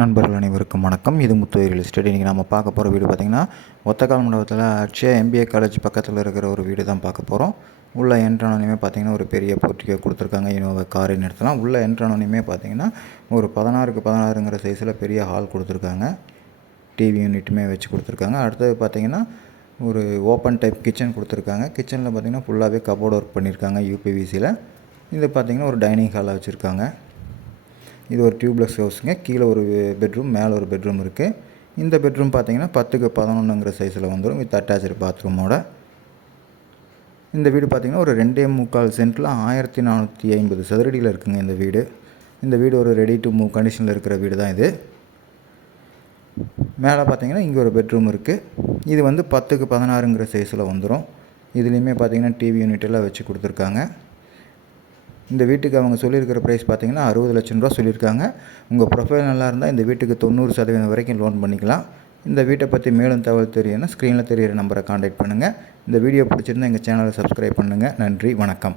நண்பர்கள் அனைவருக்கும் வணக்கம். இது முத்து ரியல் எஸ்டேட். இன்றைக்கி நம்ம பார்க்க போகிற வீடு பார்த்திங்கன்னா ஒத்தக்கால் மண்டபத்தில் அட்சயா MBA காலேஜ் பக்கத்தில் இருக்கிற ஒரு வீடு தான் பார்க்க போகிறோம். உள்ளே என்ட்ரானோனையுமே பார்த்திங்கன்னா ஒரு பெரிய போர்ட்டிகோ கொடுத்துருக்காங்க. இனோவா காரை நிறுத்தலாம். உள்ளே என்ட்ரானோனையுமே பார்த்திங்கன்னா ஒரு 16க்கு 16ங்கிற சைஸில் பெரிய ஹால் கொடுத்துருக்காங்க. டிவி யூனிட்டுமே வச்சு கொடுத்துருக்காங்க. அடுத்தது பார்த்திங்கன்னா ஒரு ஓப்பன் டைப் கிச்சன் கொடுத்துருக்காங்க. கிச்சனில் பார்த்திங்கன்னா ஃபுல்லாகவே கபோர்டு ஒர்க் பண்ணியிருக்காங்க UPVCயில். இது பார்த்திங்கன்னா ஒரு டைனிங் ஹாலாக வச்சுருக்காங்க. இது ஒரு டியூப்லெஸ் ஹவுஸுங்க. கீழே ஒரு பெட்ரூம், மேலே ஒரு பெட்ரூம் இருக்குது. இந்த பெட்ரூம் பார்த்திங்கன்னா 10க்கு 11ங்கிற சைஸில் வந்துடும் வித் அட்டாச்சு பாத்ரூமோட. இந்த வீடு பார்த்திங்கன்னா ஒரு 2.25 சென்ட்டில் 1450 சதுரடியில் இருக்குங்க இந்த வீடு. இந்த வீடு ஒரு ரெடி டு மூவ் கண்டிஷனில் இருக்கிற வீடு தான் இது. மேலே பார்த்திங்கன்னா இங்கே ஒரு பெட்ரூம் இருக்குது. இது வந்து 10க்கு 16ங்கிற சைஸில் வந்துடும். இதுலேயுமே பார்த்திங்கன்னா டிவி யூனிட் எல்லாம் வச்சு கொடுத்துருக்காங்க. இந்த வீட்டுக்கு அவங்க சொல்லியிருக்கிற ப்ரைஸ் பார்த்திங்கன்னா 60 லட்சம் ரூபா சொல்லியிருக்காங்க. உங்கள் ப்ரொஃபைல் நல்லா இருந்தால் இந்த வீட்டுக்கு 90% வரைக்கும் லோன் பண்ணிக்கலாம். இந்த வீட்டை பற்றி மேலும் தகவல் தெரியும்னா ஸ்க்ரீனில் தெரிகிற நம்பரை காண்டாக்ட் பண்ணுங்கள். இந்த வீடியோ பிடிச்சிருந்தால் எங்கள் சேனலை சப்ஸ்கிரைப் பண்ணுங்கள். நன்றி, வணக்கம்.